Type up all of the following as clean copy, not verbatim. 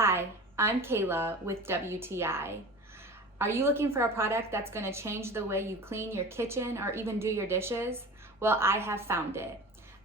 Hi, I'm Kayla with WTI. Are you looking for a product that's going to change the way you clean your kitchen or even do your dishes? Well, I have found it.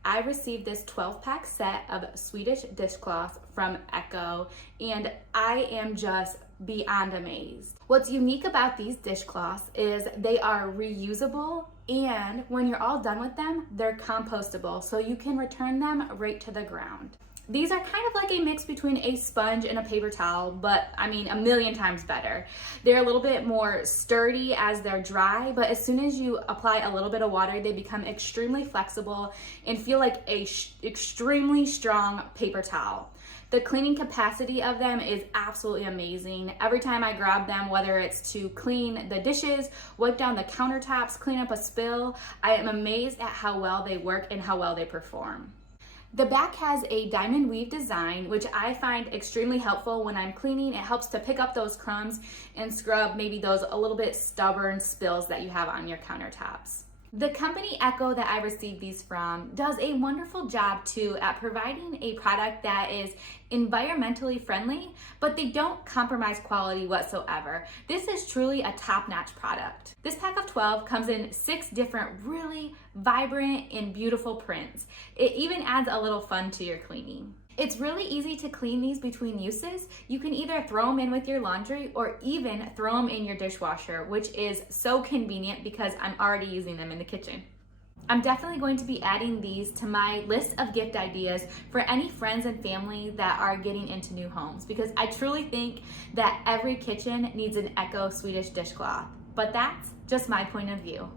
I received this 12-pack set of Swedish dishcloths from EKOH, and I am just beyond amazed. What's unique about these dishcloths is they are reusable, and when you're all done with them, they're compostable, so you can return them right to the ground. These are kind of like a mix between a sponge and a paper towel, but I mean a million times better. They're a little bit more sturdy as they're dry, but as soon as you apply a little bit of water, they become extremely flexible and feel like a extremely strong paper towel. The cleaning capacity of them is absolutely amazing. Every time I grab them, whether it's to clean the dishes, wipe down the countertops, clean up a spill, I am amazed at how well they work and how well they perform. The back has a diamond weave design, which I find extremely helpful when I'm cleaning. It helps to pick up those crumbs and scrub maybe those a little bit stubborn spills that you have on your countertops. The company EKOH that I received these from does a wonderful job too at providing a product that is environmentally friendly, but they don't compromise quality whatsoever. This is truly a top-notch product. This pack of 12 comes in 6 different really vibrant and beautiful prints. It even adds a little fun to your cleaning. It's really easy to clean these between uses. You can either throw them in with your laundry or even throw them in your dishwasher, which is so convenient because I'm already using them in the kitchen. I'm definitely going to be adding these to my list of gift ideas for any friends and family that are getting into new homes, because I truly think that every kitchen needs an EKOH Swedish dishcloth. But that's just my point of view.